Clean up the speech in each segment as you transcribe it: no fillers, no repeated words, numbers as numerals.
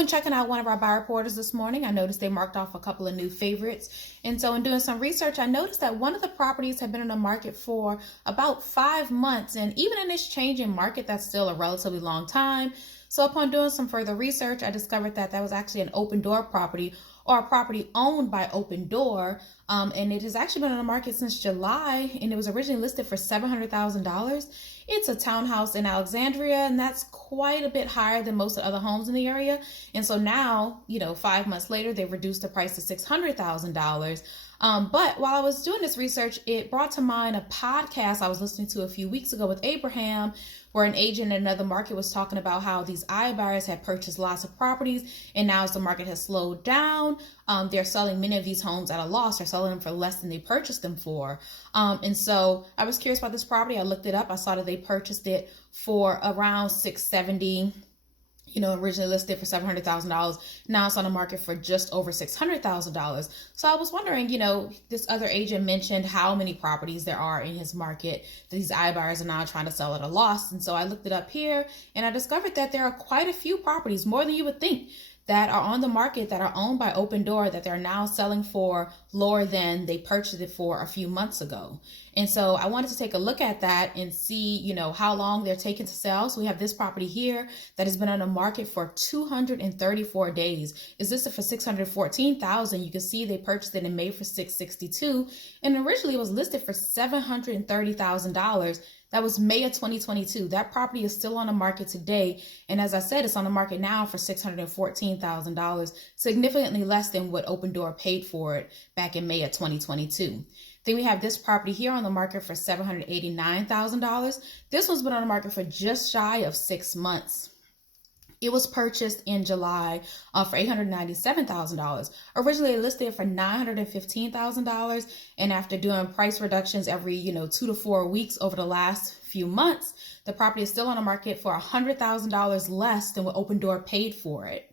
When checking out one of our buyer portals this morning, I noticed they marked off a couple of new favorites. And so in doing some research, I noticed that one of the properties had been in the market for about 5 months. And even in this changing market, that's still a relatively long time. So upon doing some further research, I discovered that that was actually an open door property, or a property owned by Open Door. And it has actually been on the market since July, and it was originally listed for $700,000. It's a townhouse in Alexandria, and that's quite a bit higher than most of the other homes in the area. And so now, 5 months later, they reduced the price to $600,000. But while I was doing this research, it brought to mind a podcast I was listening to a few weeks ago with Abraham, where an agent in another market was talking about how these iBuyers had purchased lots of properties, and now as the market has slowed down, they're selling many of these homes at a loss. They're selling them for less than they purchased them for. And so I was curious about this property. I looked it up. I saw that they purchased it for around $670,000. Originally listed for $700,000. Now it's on the market for just over $600,000. So I was wondering, this other agent mentioned how many properties there are in his market. These iBuyers are now trying to sell at a loss. And so I looked it up here, and I discovered that there are quite a few properties, more than you would think, that are on the market that are owned by Open Door that they're now selling for lower than they purchased it for a few months ago. And so I wanted to take a look at that and see, how long they're taking to sell. So we have this property here that has been on the market for 234 days. It's listed for $614,000. You can see they purchased it in May for $662,000, and originally it was listed for $730,000. That was May of 2022. That property is still on the market today. And as I said, it's on the market now for $614,000, significantly less than what Open Door paid for it back in May of 2022. Then we have this property here on the market for $789,000. This one's been on the market for just shy of 6 months. It was purchased in July for $897,000. Originally listed for $915,000. And after doing price reductions every, 2 to 4 weeks over the last few months, the property is still on the market for $100,000 less than what Open Door paid for it.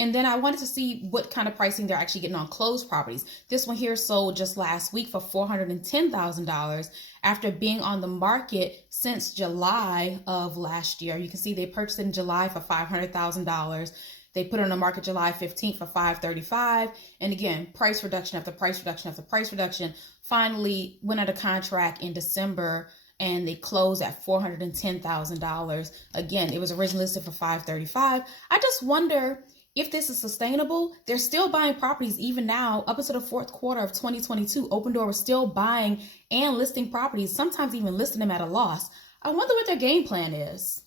And then I wanted to see what kind of pricing they're actually getting on closed properties. This one here sold just last week for $410,000 after being on the market since July of last year. You can see they purchased it in July for $500,000. They put it on the market July 15th for $535,000. And again, price reduction after price reduction after price reduction. Finally went under contract in December, and they closed at $410,000. Again, it was originally listed for $535,000. I just wonder if this is sustainable. They're still buying properties even now. Up until the fourth quarter of 2022, Open Door was still buying and listing properties, sometimes even listing them at a loss. I wonder what their game plan is.